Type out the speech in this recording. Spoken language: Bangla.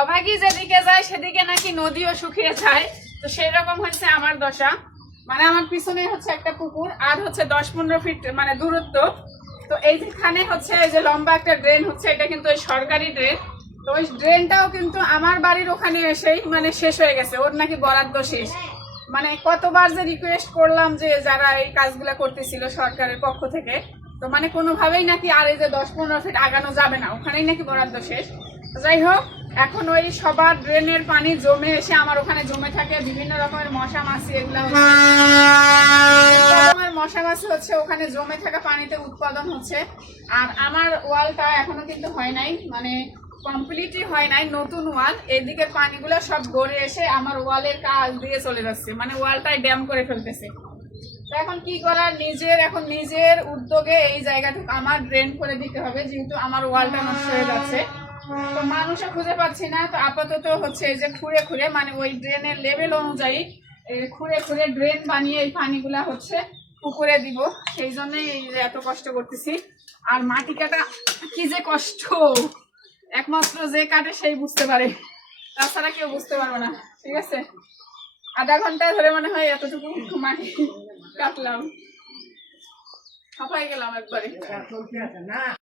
অভাগী যেদিকে যায় সেদিকে নাকি নদীও শুকিয়ে যায়। তো সেই রকম হচ্ছে আমার দশা। মানে আমার পিছনে হচ্ছে একটা পুকুর, আর হচ্ছে 10-15 ফিট মানে দূরত্ব। তো এইখানে হচ্ছে এই যে লম্বা একটা ড্রেন হচ্ছে, এটা কিন্তু ওই সরকারি ড্রেন। তো ওই ড্রেনটাও কিন্তু আমার বাড়ির ওখানে এসেই মানে শেষ হয়ে গেছে, ওর নাকি বরাদ্দ শেষ। মানে কতবার যে রিকোয়েস্ট করলাম যে যারা এই কাজগুলো করতেছিল সরকারের পক্ষ থেকে, তো মানে কোনোভাবেই নাকি আর এই যে 10-15 ফিট আগানো যাবে না, ওখানেই নাকি বরাদ্দ শেষ। যাই হোক, এখন ওই সবার ড্রেনের পানি জমে এসে আমার ওখানে জমে থাকে, বিভিন্ন রকমের মশা মাছি এগুলা মশা মাছি হচ্ছে ওখানে জমে থাকা পানিতে উৎপাদন হচ্ছে। আর আমার ওয়ালটা এখনো কিন্তু হয় নাই, মানে কমপ্লিটই হয় নাই, নতুন ওয়াল। এদিকে পানিগুলো সব গড়ে এসে আমার ওয়ালের কাজ দিয়ে চলে যাচ্ছে, মানে ওয়ালটাই ড্যাম করে ফেলতেছে। তো এখন কি করার, নিজের উদ্যোগে এই জায়গাটুকু আমার ড্রেন করে দিতে হবে, যেহেতু আমার ওয়ালটা নষ্ট হয়ে যাচ্ছে। তো মানুষও খুঁজে পাচ্ছি না, তো আপাতত হচ্ছে এই যে খুঁড়ে খুঁড়ে মানে ওই ড্রেনের লেভেল অনুযায়ী খুঁড়ে খুঁড়ে ড্রেন বানিয়ে এই পানিগুলা হচ্ছে পুকুরে দিব। সেই জন্যই এই যে এত কষ্ট করতেছি। আর মাটি কাটা কি যে কষ্ট, একমাত্র যে কাটে সেই বুঝতে পারে, তাছাড়া কেউ বুঝতে পারবে না। ঠিক আছে, আধা ঘন্টা ধরে মনে হয় এতটুকু মাটি কাটলাম, হাঁপাই গেলাম একবারে।